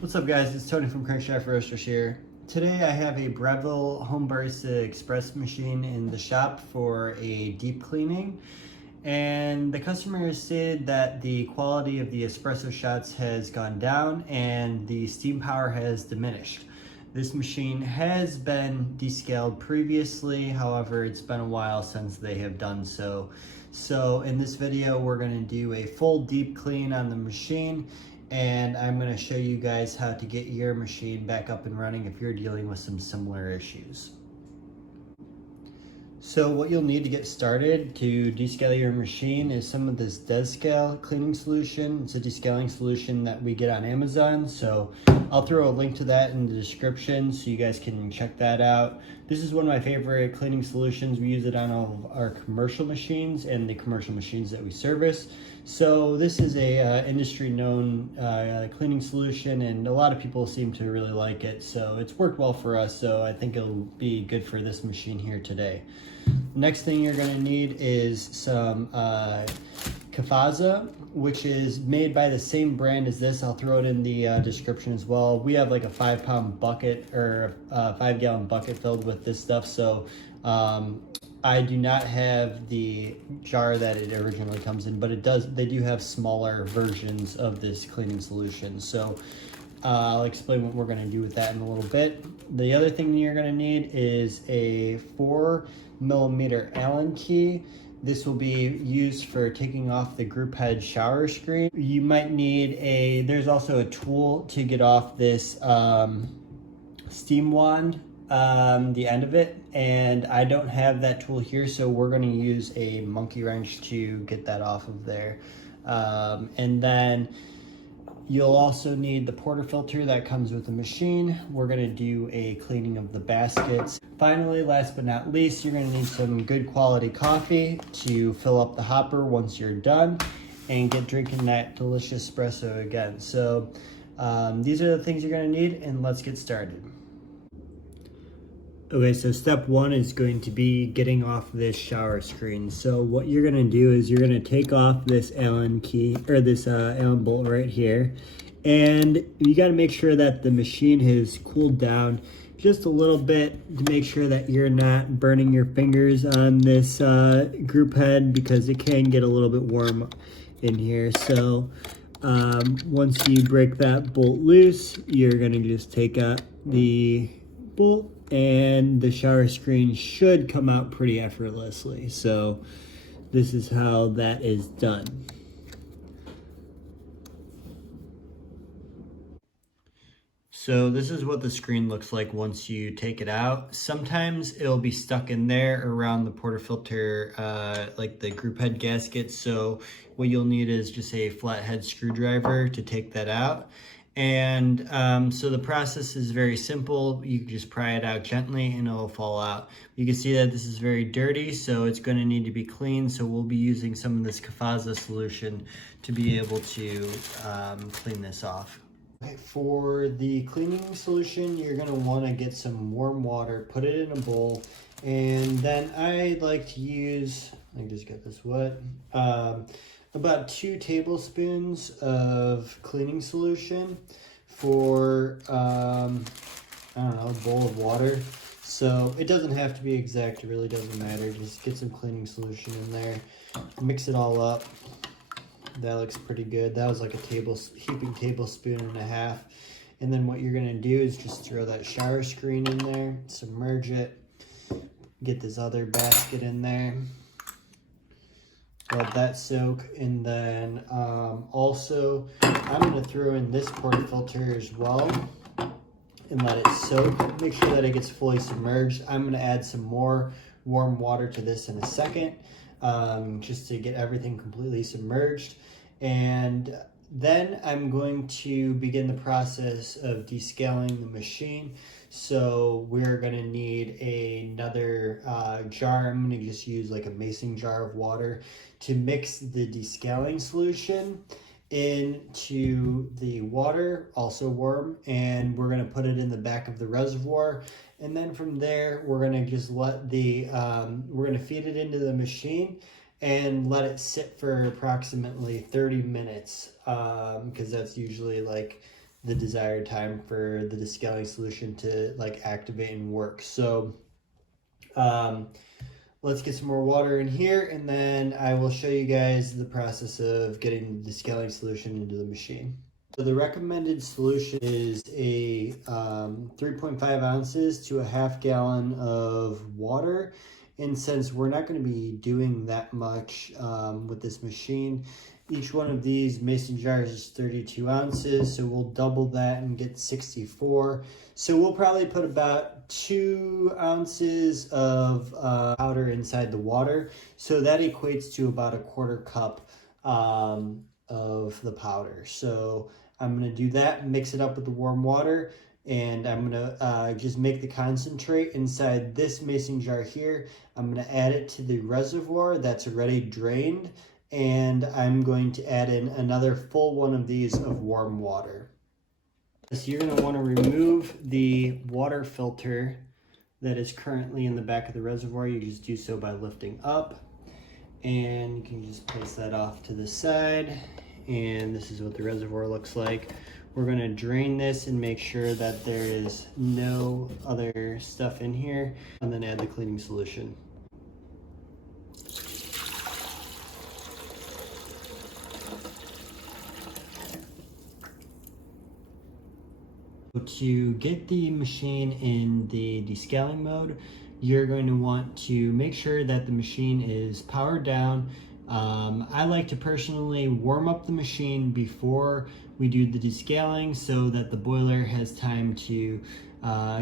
What's up guys, it's Tony from Crankshaft Roasters here. Today I have a Breville Home Barista Express machine in the shop for a deep cleaning, and the customer has stated that the quality of the espresso shots has gone down and the steam power has diminished. This machine has been descaled previously, however it's been a while since they have done so. So in this video we're going to do a full deep clean on the machine, and I'm going to show you guys how to get your machine back up and running if you're dealing with some similar issues. So what you'll need to get started to descale your machine is some of this Descale cleaning solution. It's a descaling solution that we get on Amazon, so I'll throw a link to that in the description so you guys can check that out. This is one of my favorite cleaning solutions. We use it on all of our commercial machines and the commercial machines that we service. So this is a industry-known cleaning solution, and a lot of people seem to really like it. So it's worked well for us, so I think it'll be good for this machine here today. Next thing you're going to need is some Kafaza, which is made by the same brand as this. I'll throw it in the description as well. We have like a 5-pound bucket or a 5-gallon bucket filled with this stuff, so I do not have the jar that it originally comes in, but they do have smaller versions of this cleaning solution. So I'll explain what we're going to do with that in a little bit. The other thing you're going to need is a 4mm Allen key. This will be used for taking off the group head shower screen. You might need there's also a tool to get off this steam wand, the end of it, and I don't have that tool here, so we're going to use a monkey wrench to get that off of there. And then you'll also need the portafilter that comes with the machine. We're going to do a cleaning of the baskets. Finally, last but not least, you're going to need some good quality coffee to fill up the hopper once you're done and get drinking that delicious espresso again. So these are the things you're going to need, and let's get started. Okay, so step one is going to be getting off this shower screen. So what you're gonna do is you're gonna take off this Allen key, or this Allen bolt right here, and you gotta make sure that the machine has cooled down just a little bit to make sure that you're not burning your fingers on this group head, because it can get a little bit warm in here. So once you break that bolt loose, you're gonna just take out the bolt, and the shower screen should come out pretty effortlessly. So this is how that is done. So this is what the screen looks like once you take it out. Sometimes it'll be stuck in there around the portafilter, like the group head gasket. So what you'll need is just a flathead screwdriver to take that out. And so the process is very simple. You can just pry it out gently and it'll fall out. You can see that this is very dirty, so it's going to need to be cleaned. So we'll be using some of this Kafaza solution to be able to clean this off. Okay, for the cleaning solution, you're going to want to get some warm water, put it in a bowl, and then I like to use, I just got this wet, about 2 tablespoons of cleaning solution for, I don't know, a bowl of water. So it doesn't have to be exact, it really doesn't matter. Just get some cleaning solution in there, mix it all up. That looks pretty good. That was like a heaping tablespoon and a half. And then what you're gonna do is just throw that shower screen in there, submerge it, get this other basket in there. Let that soak, and then also I'm going to throw in this portafilter as well and let it soak. Make sure that it gets fully submerged. I'm going to add some more warm water to this in a second, just to get everything completely submerged. And then I'm going to begin the process of descaling the machine. So we're going to need another jar. I'm going to just use like a mason jar of water to mix the descaling solution into the water, also warm, and we're going to put it in the back of the reservoir. And then from there, we're going to just let we're going to feed it into the machine and let it sit for approximately 30 minutes, because that's usually like the desired time for the descaling solution to like activate and work. So let's get some more water in here, and then I will show you guys the process of getting the descaling solution into the machine. So the recommended solution is a 3.5 ounces to a half gallon of water. And since we're not going to be doing that much with this machine, each one of these mason jars is 32 ounces, so we'll double that and get 64. So we'll probably put about 2 ounces of powder inside the water. So that equates to about a quarter cup of the powder. So I'm going to do that, mix it up with the warm water, and I'm going to just make the concentrate inside this mason jar here. I'm going to add it to the reservoir that's already drained, and I'm going to add in another full one of these of warm water. So you're going to want to remove the water filter that is currently in the back of the reservoir. You just do so by lifting up, and you can just place that off to the side. And this is what the reservoir looks like. We're going to drain this and make sure that there is no other stuff in here, and then add the cleaning solution. To get the machine in the descaling mode, you're going to want to make sure that the machine is powered down. I like to personally warm up the machine before we do the descaling so that the boiler has time to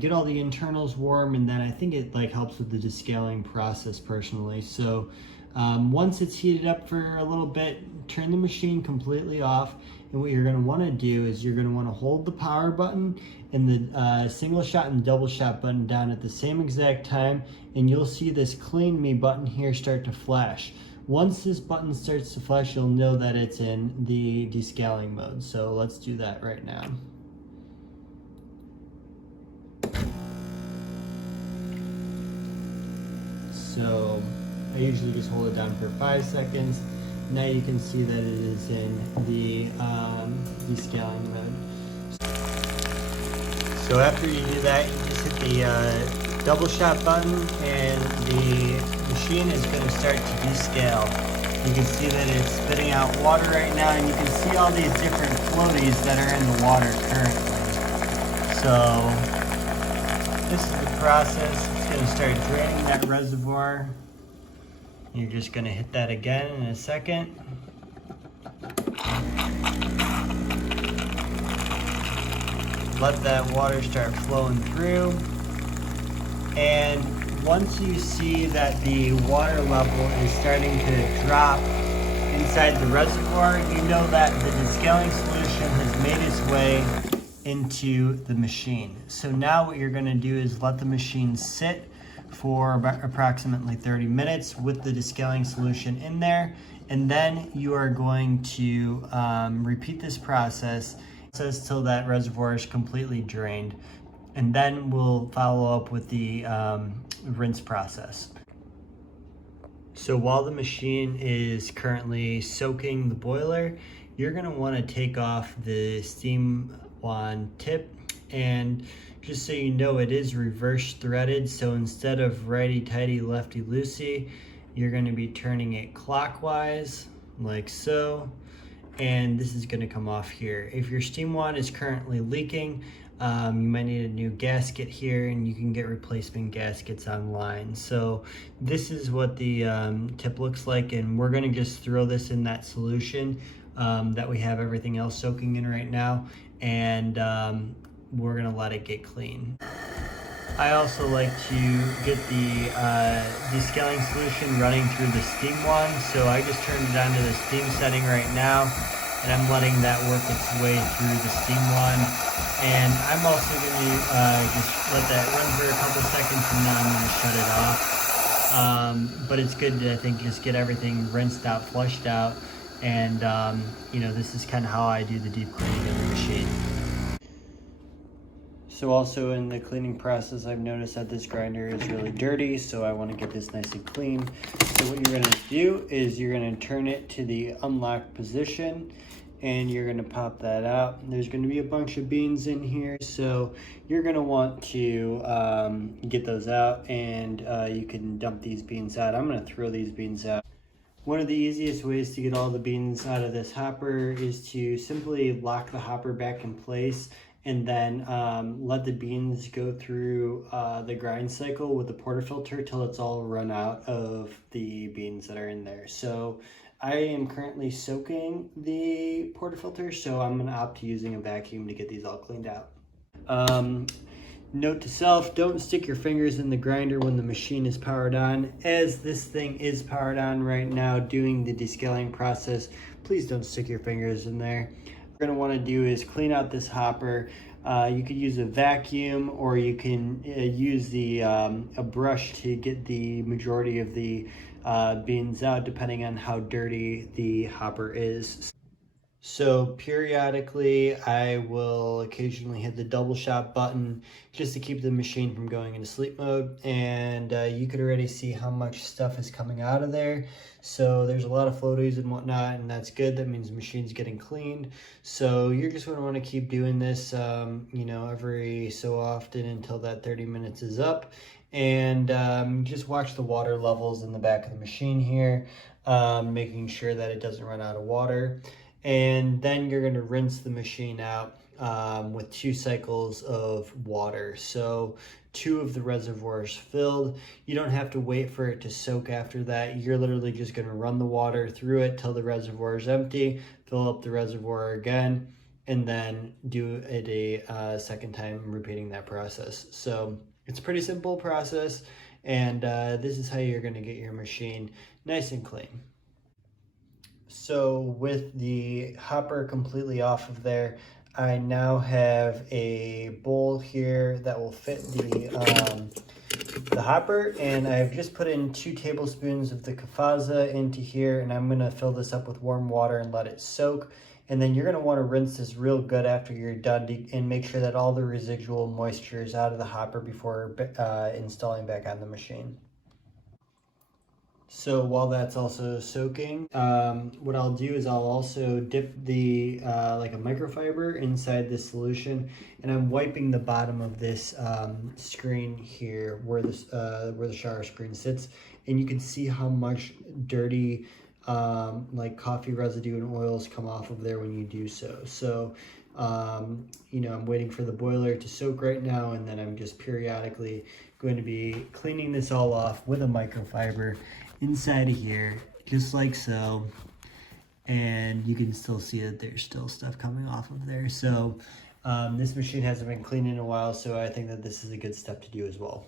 get all the internals warm, and then I think it like helps with the descaling process personally. So once it's heated up for a little bit, turn the machine completely off, and what you're going to want to do is you're going to want to hold the power button and the single shot and double shot button down at the same exact time, and you'll see this clean me button here start to flash. Once this button starts to flash, you'll know that it's in the descaling mode. So let's do that right now. So I usually just hold it down for 5 seconds. Now you can see that it is in the descaling mode. So after you do that, you just hit the double shot button, and the machine is going to start to descale. You can see that it's spitting out water right now, and you can see all these different floaties that are in the water currently. So this is the process. It's going to start draining that reservoir. You're just going to hit that again in a second. Let that water start flowing through. And once you see that the water level is starting to drop inside the reservoir, you know that the descaling solution has made its way into the machine. So now what you're going to do is let the machine sit for about approximately 30 minutes with the descaling solution in there, and then you are going to repeat this process till that reservoir is completely drained, and then we'll follow up with the rinse process. So while the machine is currently soaking the boiler, you're going to want to take off the steam wand tip, and just so you know, it is reverse threaded, so instead of righty-tighty, lefty-loosey, you're going to be turning it clockwise, like so, and this is going to come off here. If your steam wand is currently leaking, you might need a new gasket here, and you can get replacement gaskets online. So this is what the tip looks like, and we're going to just throw this in that solution that we have everything else soaking in right now, and we're going to let it get clean. I also like to get the descaling solution running through the steam wand, so I just turned it on to the steam setting right now, and I'm letting that work its way through the steam wand. And I'm also going to just let that run for a couple seconds, and then I'm going to shut it off. But it's good to, I think, just get everything rinsed out, flushed out, and you know, this is kind of how I do the deep cleaning of the machine. So also in the cleaning process, I've noticed that this grinder is really dirty, so I want to get this nice and clean. So what you're going to do is you're going to turn it to the unlocked position, and you're going to pop that out. There's going to be a bunch of beans in here, so you're going to want to get those out, and you can dump these beans out. I'm going to throw these beans out. One of the easiest ways to get all the beans out of this hopper is to simply lock the hopper back in place and then let the beans go through the grind cycle with the portafilter till it's all run out of the beans that are in there. So I am currently soaking the portafilter, so I'm going to opt to using a vacuum to get these all cleaned out. Note to self, don't stick your fingers in the grinder when the machine is powered on. As this thing is powered on right now doing the descaling process, please don't stick your fingers in there. What you're going to want to do is clean out this hopper. You could use a vacuum, or you can use a brush to get the majority of the beans out, depending on how dirty the hopper is. So periodically I will occasionally hit the double shot button just to keep the machine from going into sleep mode, and you could already see how much stuff is coming out of there. So there's a lot of floaties and whatnot, and that's good. That means the machine's getting cleaned. So you're just going to want to keep doing this you know, every so often until that 30 minutes is up. And just watch the water levels in the back of the machine here, making sure that it doesn't run out of water. And then you're going to rinse the machine out with 2 cycles of water. So 2 of the reservoirs filled. You don't have to wait for it to soak after that. You're literally just going to run the water through it till the reservoir is empty, fill up the reservoir again, and then do it a second time, repeating that process. So it's a pretty simple process, and this is how you're going to get your machine nice and clean. So with the hopper completely off of there, I now have a bowl here that will fit the hopper, and I've just put in 2 tablespoons of the kafaza into here, and I'm going to fill this up with warm water and let it soak. And then you're going to want to rinse this real good after you're done and make sure that all the residual moisture is out of the hopper before installing back on the machine. So while that's also soaking, what I'll do is I'll also dip the like a microfiber inside this solution, and I'm wiping the bottom of this screen here where the shower screen sits, and you can see how much dirty like coffee residue and oils come off of there when you do so. So you know, I'm waiting for the boiler to soak right now, and then I'm just periodically going to be cleaning this all off with a microfiber inside of here, just like so. And you can still see that there's still stuff coming off of there. So this machine hasn't been cleaned in a while, so I think that this is a good step to do as well.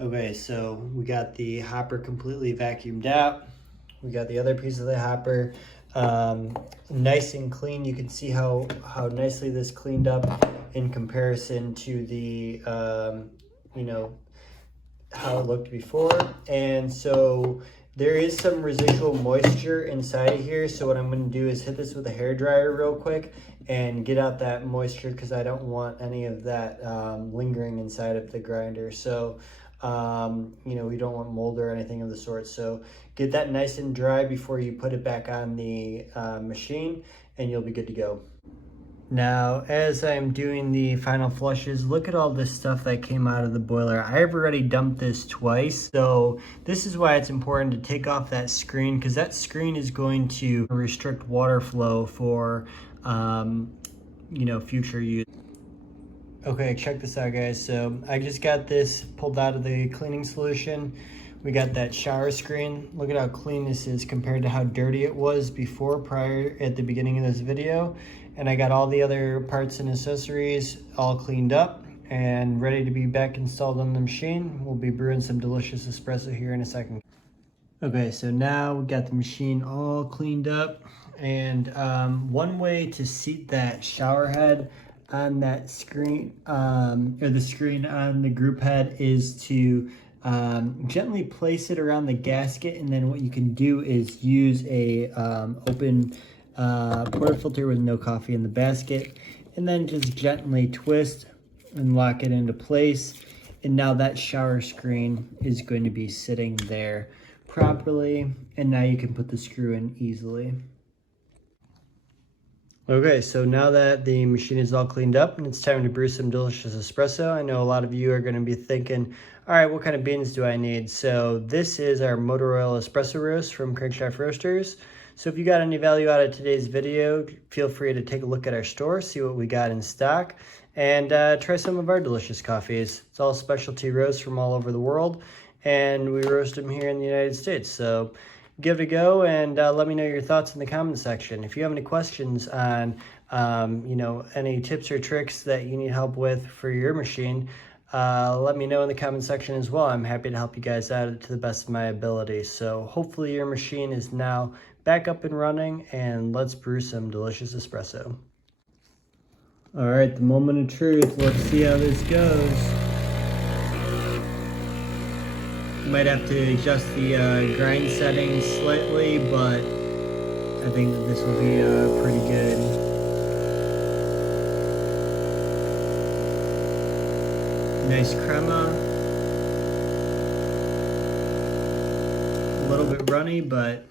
Okay, so we got the hopper completely vacuumed out. We got the other piece of the hopper nice and clean. You can see how nicely this cleaned up in comparison to the you know, how it looked before. And so there is some residual moisture inside of here, so what I'm going to do is hit this with a hairdryer real quick and get out that moisture, because I don't want any of that lingering inside of the grinder. So you know, we don't want mold or anything of the sort. So get that nice and dry before you put it back on the machine, and you'll be good to go. Now, as I'm doing the final flushes, look at all this stuff that came out of the boiler. I've already dumped this twice, so this is why it's important to take off that screen, because that screen is going to restrict water flow for you know, future use. Okay, check this out, guys. So I just got this pulled out of the cleaning solution. We got that shower screen. Look at how clean this is compared to how dirty it was before, prior at the beginning of this video. And I got all the other parts and accessories all cleaned up and ready to be back installed on the machine. We'll be brewing some delicious espresso here in a second. Okay, so now we got the machine all cleaned up, and one way to seat that shower head on that screen, or the screen on the group head, is to gently place it around the gasket, and then what you can do is use a open portafilter with no coffee in the basket, and then just gently twist and lock it into place. And now that shower screen is going to be sitting there properly, and now you can put the screw in easily. Okay, so now that the machine is all cleaned up and it's time to brew some delicious espresso, I know a lot of you are going to be thinking, all right, what kind of beans do I need? So this is our motor oil espresso roast from Crankshaft Roasters. So if you got any value out of today's video, feel free to take a look at our store, see what we got in stock, and try some of our delicious coffees. It's all specialty roasts from all over the world, and we roast them here in the United States. So give it a go and let me know your thoughts in the comment section. If you have any questions on, any tips or tricks that you need help with for your machine, let me know in the comment section as well. I'm happy to help you guys out to the best of my ability. So hopefully your machine is now back up and running, and let's brew some delicious espresso. All right, the moment of truth. Let's see how this goes. Might have to adjust the grind settings slightly, but I think that this will be pretty good. Nice crema. A little bit runny, but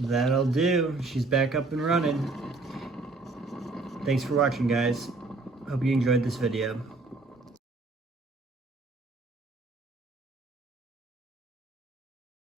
that'll do. She's back up and running. Thanks for watching, guys. Hope you enjoyed this video.